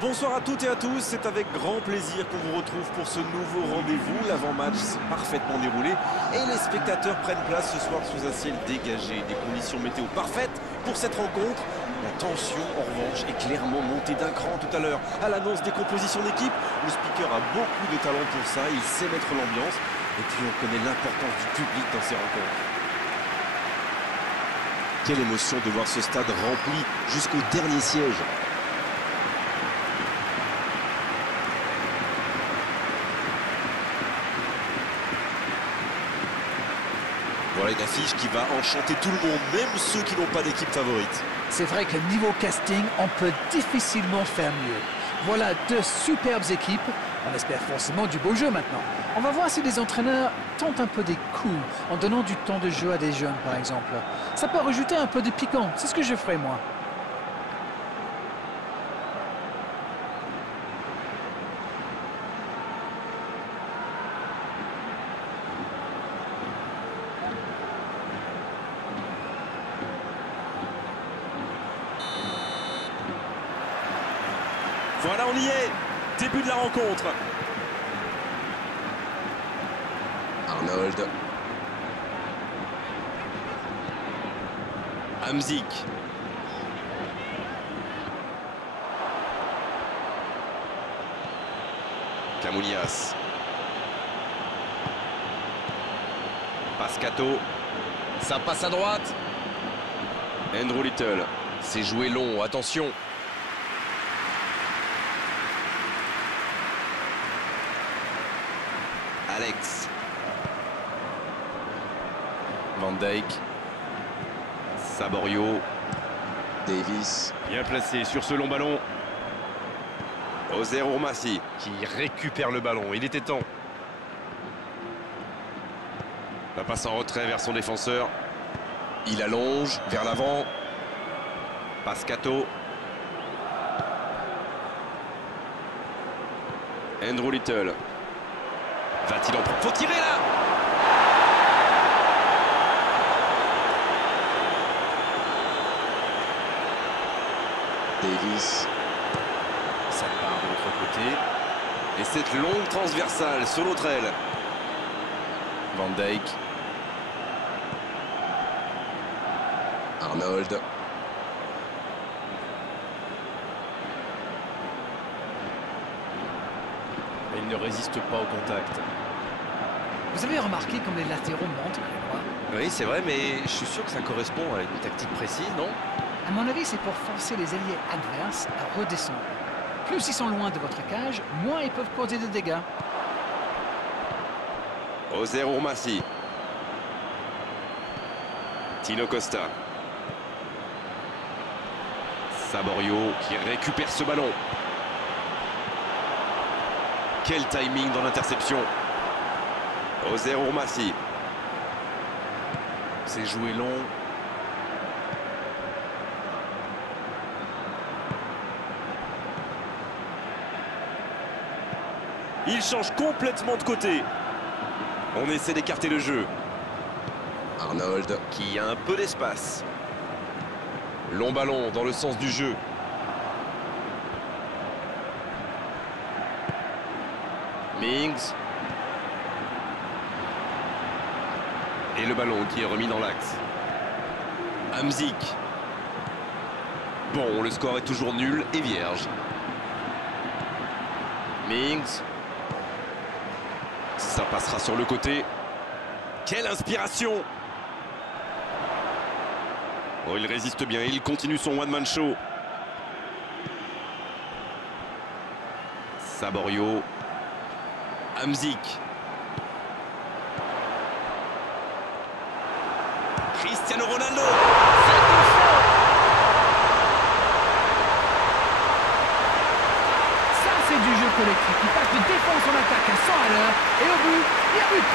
Bonsoir à toutes et à tous, c'est avec grand plaisir qu'on vous retrouve pour ce nouveau rendez-vous. L'avant-match s'est parfaitement déroulé et les spectateurs prennent place ce soir sous un ciel dégagé. Des conditions météo parfaites pour cette rencontre. La tension, en revanche, est clairement montée d'un cran tout à l'heure. À l'annonce des compositions d'équipe, le speaker a beaucoup de talent pour ça, il sait mettre l'ambiance. Et puis on connaît l'importance du public dans ces rencontres. Quelle émotion de voir ce stade rempli jusqu'au dernier siège. Voilà une affiche qui va enchanter tout le monde, même ceux qui n'ont pas d'équipe favorite. C'est vrai que niveau casting, on peut difficilement faire mieux. Voilà deux superbes équipes. On espère forcément du beau jeu maintenant. On va voir si les entraîneurs tentent un peu des coups en donnant du temps de jeu à des jeunes, par exemple. Ça peut rajouter un peu de piquant. C'est ce que je ferai, moi. Voilà, on y est. Début de la rencontre. Arnold. Hamzik. Camoulias. Pascato. Ça passe à droite. Andrew Little. C'est joué long, attention. Alex. Van Dijk. Saborio. Davis. Bien placé sur ce long ballon. Ozer Ourmassi qui récupère le ballon. Il était temps. La passe en retrait vers son défenseur. Il allonge vers l'avant. Pascato. Andrew Little. Va-t-il en prendre? Faut tirer là! Davis. Ça part de l'autre côté. Et cette longue transversale sur l'autre aile. Van Dijk. Arnold. Il ne résiste pas au contact. Vous avez remarqué comme les latéraux montent, quoi? Oui, c'est vrai, mais je suis sûr que ça correspond à une tactique précise, non? À mon avis, c'est pour forcer les alliés adverses à redescendre. Plus ils sont loin de votre cage, moins ils peuvent causer de dégâts. Ozer Ourmassi. Tino Costa. Saborio qui récupère ce ballon. Quel timing dans l'interception. Ozer Ourmassi. C'est joué long. Il change complètement de côté. On essaie d'écarter le jeu. Arnold qui a un peu d'espace. Long ballon dans le sens du jeu. Mings. Et le ballon qui est remis dans l'axe. Hamzik. Bon, le score est toujours nul et vierge. Mings. Ça passera sur le côté. Quelle inspiration! Oh, il résiste bien, il continue son one-man show. Saborio. Hamzik. Cristiano Ronaldo. Ça, c'est du jeu collectif. Il passe de défense en attaque à 100 à l'heure. Et au but, il y a but.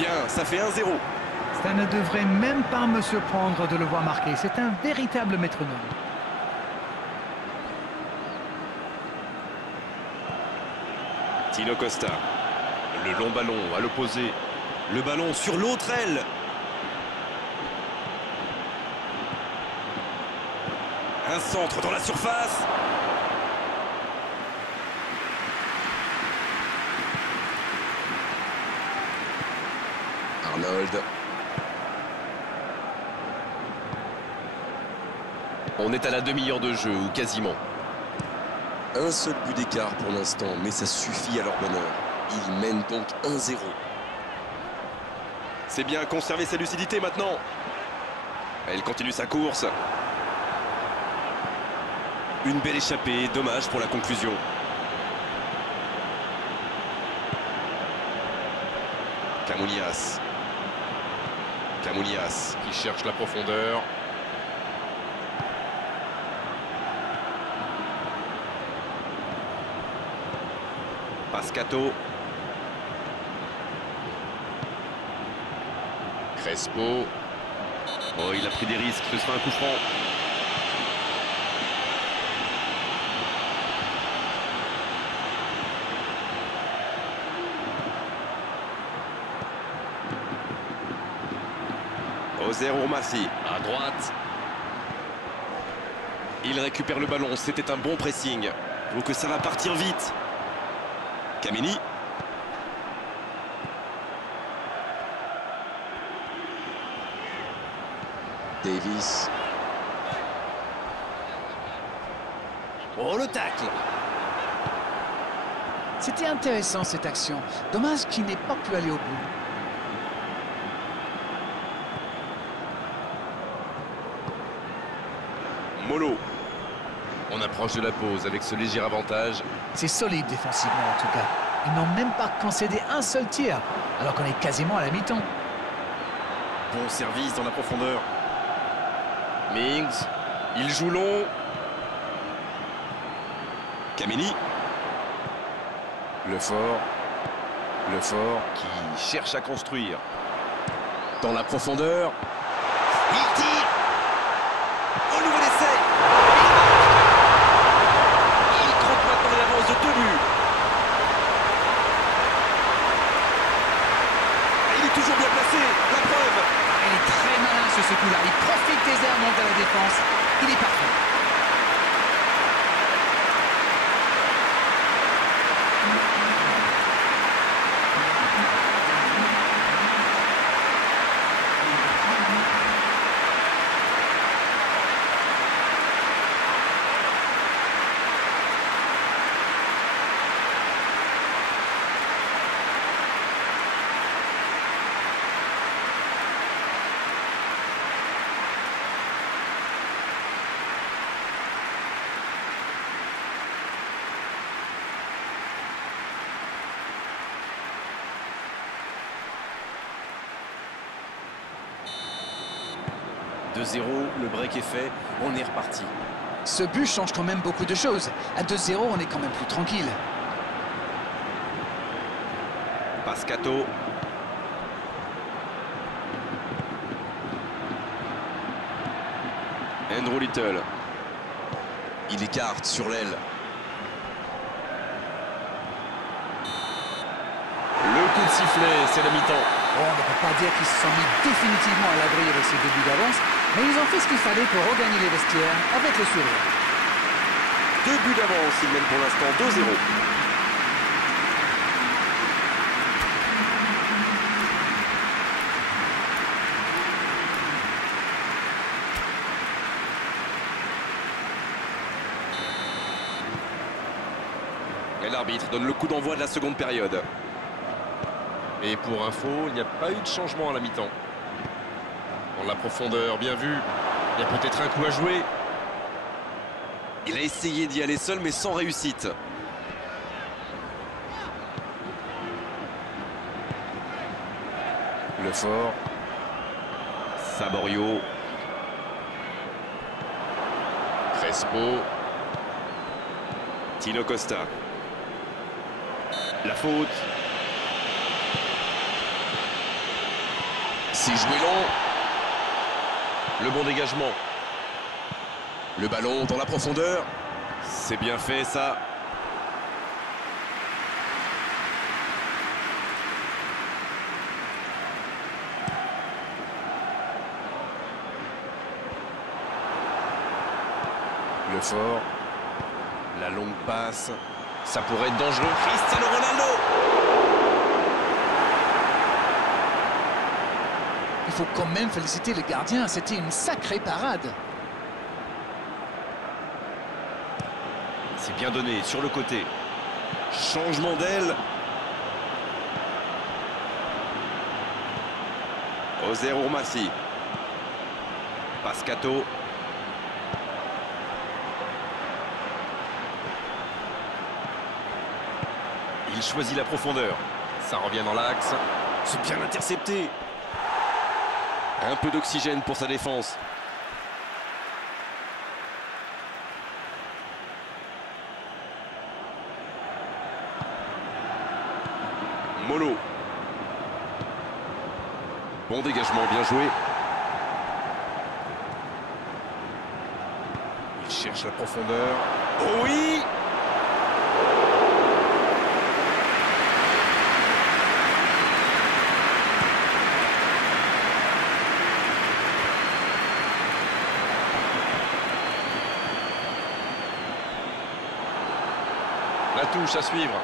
Bien, ça fait 1-0. Ça ne devrait même pas me surprendre de le voir marquer. C'est un véritable métronome. Tino Costa. Le long ballon à l'opposé. Le ballon sur l'autre aile. Un centre dans la surface. Arnold. On est à la demi-heure de jeu, ou quasiment. Un seul but d'écart pour l'instant, mais ça suffit à leur bonheur. Ils mènent donc 1-0. C'est bien conserver sa lucidité maintenant. Elle continue sa course. Une belle échappée, dommage pour la conclusion. Camounias. Camounias qui cherche la profondeur. Pascato. Crespo. Oh, il a pris des risques, ce sera un coup franc. Oser Ourmassi, à droite. Il récupère le ballon, c'était un bon pressing. Donc ça va partir vite. Kameni. Davis. Oh, le tacle. C'était intéressant cette action. Dommage qu'il n'ait pas pu aller au bout. Molo. On approche de la pause avec ce léger avantage. C'est solide défensivement en tout cas. Ils n'ont même pas concédé un seul tir, alors qu'on est quasiment à la mi-temps. Bon service dans la profondeur. Mings. Il joue long. Kameni. Lefort qui cherche à construire. Dans la profondeur. Il tire. Au nouvel essai. Il croque maintenant l'avance de 2 buts. Il est toujours bien placé. La preuve. Il est très malin sur ce coup-là. Il profite des errements de la défense. Il est parfait. De 2-0, le break est fait, on est reparti. Ce but change quand même beaucoup de choses. À 2-0, on est quand même plus tranquille. Pascato. Andrew Little. Il écarte sur l'aile. Le coup de sifflet, c'est la mi-temps. Bon, on ne peut pas dire qu'ils se sont mis définitivement à l'abri avec ces débuts d'avance, mais ils ont fait ce qu'il fallait pour regagner les vestiaires avec le sourire. 2 buts d'avance, ils mènent pour l'instant 2-0. Et l'arbitre donne le coup d'envoi de la seconde période. Et pour info, il n'y a pas eu de changement à la mi-temps. Dans la profondeur, bien vu. Il y a peut-être un coup à jouer. Il a essayé d'y aller seul, mais sans réussite. Lefort. Saborio. Crespo. Tino Costa. La faute. C'est joué long. Le bon dégagement. Le ballon dans la profondeur. C'est bien fait ça. Le fort. La longue passe. Ça pourrait être dangereux. Cristiano Ronaldo. Il faut quand même féliciter le gardien, c'était une sacrée parade. C'est bien donné sur le côté. Changement d'aile. Ozer Ourmassi. Pascato. Il choisit la profondeur. Ça revient dans l'axe. C'est bien intercepté. Un peu d'oxygène pour sa défense. Molo. Bon dégagement, bien joué. Il cherche la profondeur. Oh oui! La touche à suivre.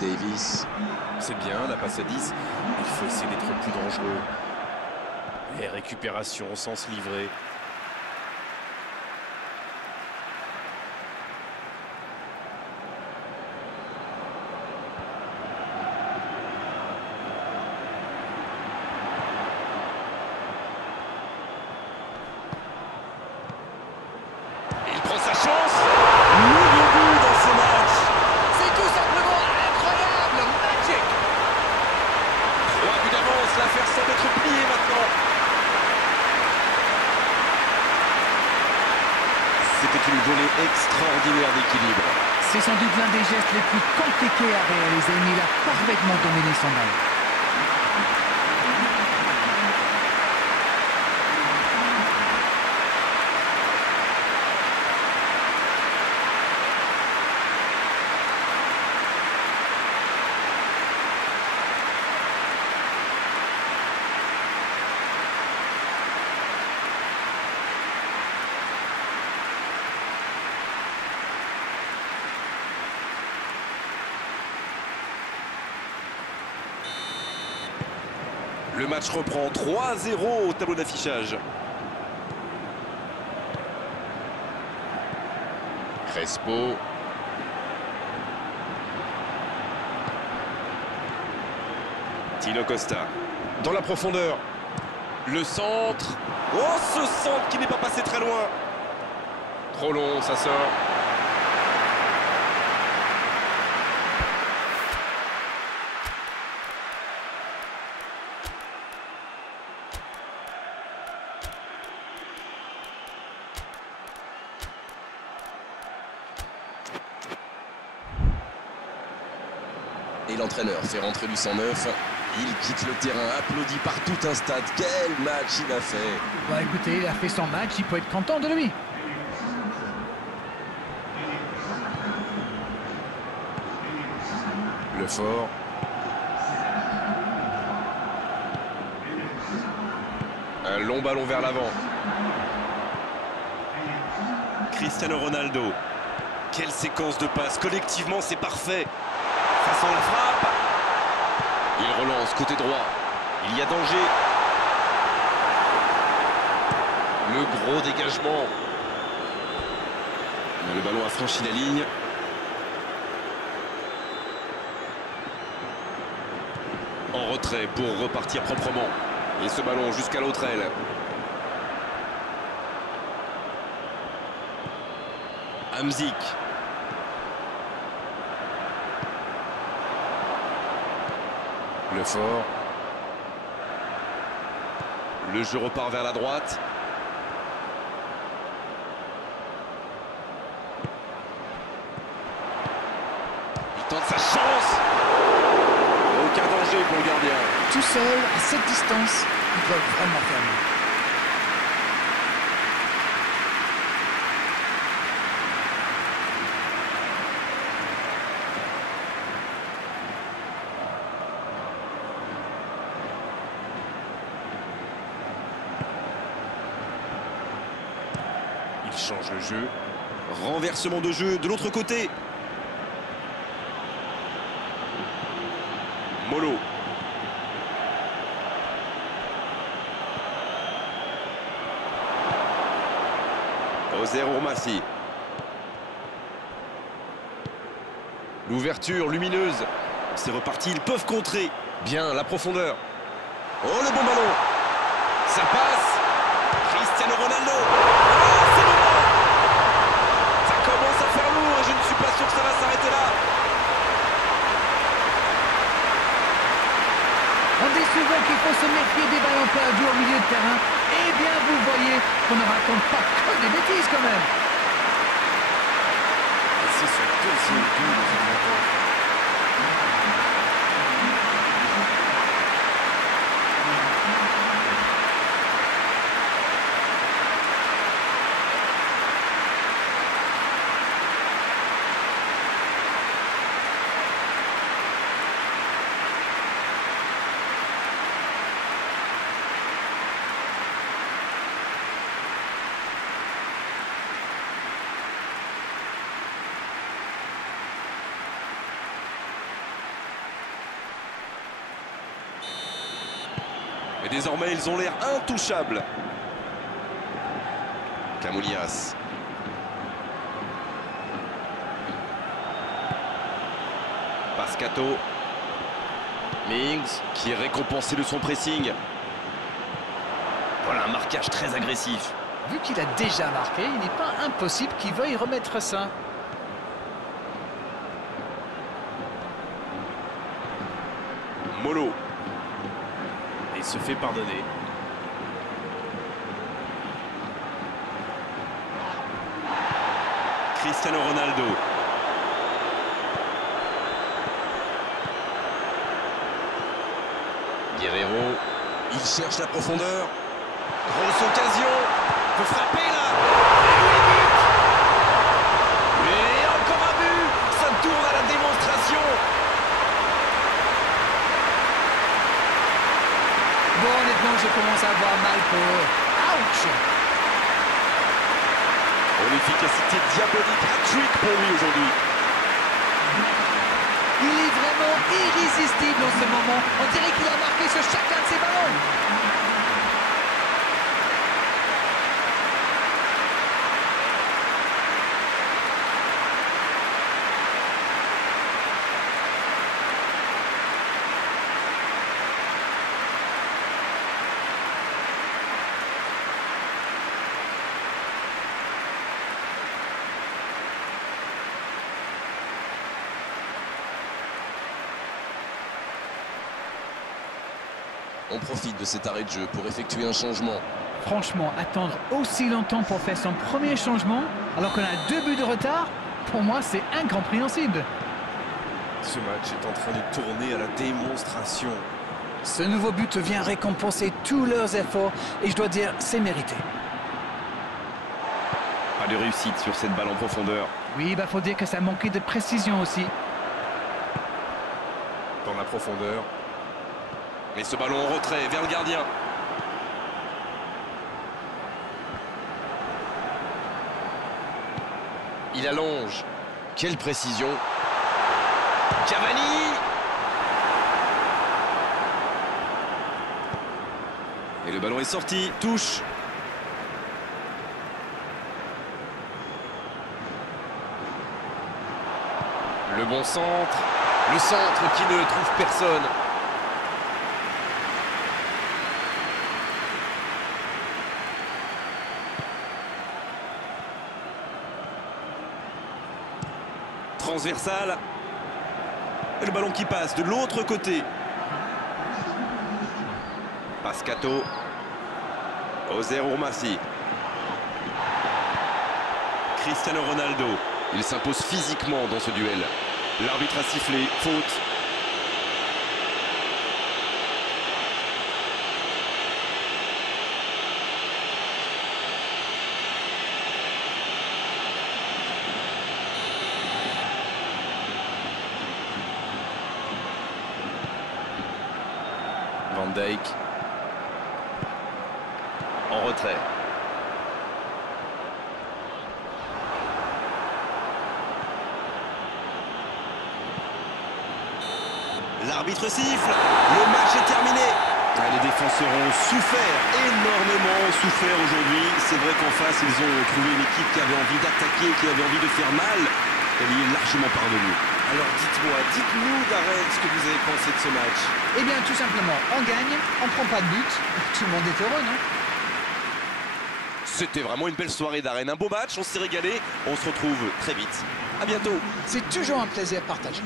Davis. C'est bien, la passe à 10. Il faut essayer d'être plus dangereux. Et récupération sans se livrer. Il prend sa chance. Nouveau but dans ce match. C'est tout simplement incroyable, magic. 3 buts d'avance, l'affaire semble être pliée maintenant. C'était une volée extraordinaire d'équilibre. C'est sans doute l'un des gestes les plus compliqués à réaliser, mais il a parfaitement dominé son balle. Le match reprend 3-0 au tableau d'affichage. Crespo. Tino Costa. Dans la profondeur. Le centre. Oh, ce centre qui n'est pas passé très loin. Trop long, ça sort. Et l'entraîneur fait rentrer du 109. Il quitte le terrain, applaudi par tout un stade. Quel match il a fait! Bah écoutez, il a fait son match, il peut être content de lui. Le fort. Un long ballon vers l'avant. Cristiano Ronaldo. Quelle séquence de passes. Collectivement, c'est parfait. Face à la frappe. Il relance côté droit. Il y a danger. Le gros dégagement. Le ballon a franchi la ligne. En retrait pour repartir proprement. Et ce ballon jusqu'à l'autre aile. Hamzik. Le fort. Le jeu repart vers la droite. Il tente sa chance. Oh, danger pour le gardien. Tout seul, à cette distance, ils doivent vraiment faire mieux. Il change le jeu. Renversement de jeu de l'autre côté. Molo. Ozer Ourmassi. L'ouverture lumineuse. C'est reparti, ils peuvent contrer. Bien, la profondeur. Oh, le bon ballon. Ça passe. Cristiano Ronaldo. Oh, c'est bon. Ça commence à faire lourd et je ne suis pas sûr que ça va s'arrêter là. On dit souvent qu'il faut se méfier des ballons perdus au milieu de terrain. Eh bien, vous voyez qu'on ne raconte pas que des bêtises quand même. C'est son deuxième but dans cette rencontre. Et désormais, ils ont l'air intouchables. Camoulias. Pascato. Mings, qui est récompensé de son pressing. Voilà un marquage très agressif. Vu qu'il a déjà marqué, il n'est pas impossible qu'il veuille remettre ça. Molo. Il se fait pardonner. Cristiano Ronaldo. Guerrero. Il cherche la profondeur. Grosse occasion. Peut frapper là. Et encore un but. Ça tourne à la démonstration. Bon, honnêtement, je commence à avoir mal pour eux. Ouch! Une efficacité diabolique, hat-trick pour lui aujourd'hui. Il est vraiment irrésistible en ce moment. On dirait qu'il a marqué sur chacun de ses ballons. On profite de cet arrêt de jeu pour effectuer un changement. Franchement, attendre aussi longtemps pour faire son premier changement, alors qu'on a 2 buts de retard, pour moi, c'est incompréhensible. Ce match est en train de tourner à la démonstration. Ce nouveau but vient récompenser tous leurs efforts, et je dois dire, c'est mérité. Pas de réussite sur cette balle en profondeur. Oui, bah faut dire que ça manquait de précision aussi. Dans la profondeur. Mais ce ballon en retrait vers le gardien. Il allonge. Quelle précision. Cavani. Et le ballon est sorti. Touche. Le bon centre. Le centre qui ne trouve personne. Transversal. Et le ballon qui passe de l'autre côté. Pascato. Ozer Ourmassi. Cristiano Ronaldo. Il s'impose physiquement dans ce duel. L'arbitre a sifflé, faute. Van Dijk. En retrait. L'arbitre siffle. Le match est terminé. Les défenseurs ont souffert, énormément souffert aujourd'hui. C'est vrai qu'en face, ils ont trouvé une équipe qui avait envie d'attaquer, qui avait envie de faire mal. Elle y est largement parvenue. Alors dites-nous Darren ce que vous avez pensé de ce match. Eh bien, tout simplement, on gagne, on prend pas de but. Tout le monde est heureux, non? C'était vraiment une belle soirée Darren. Un beau match, on s'est régalé. On se retrouve très vite. À bientôt. C'est toujours un plaisir partagé.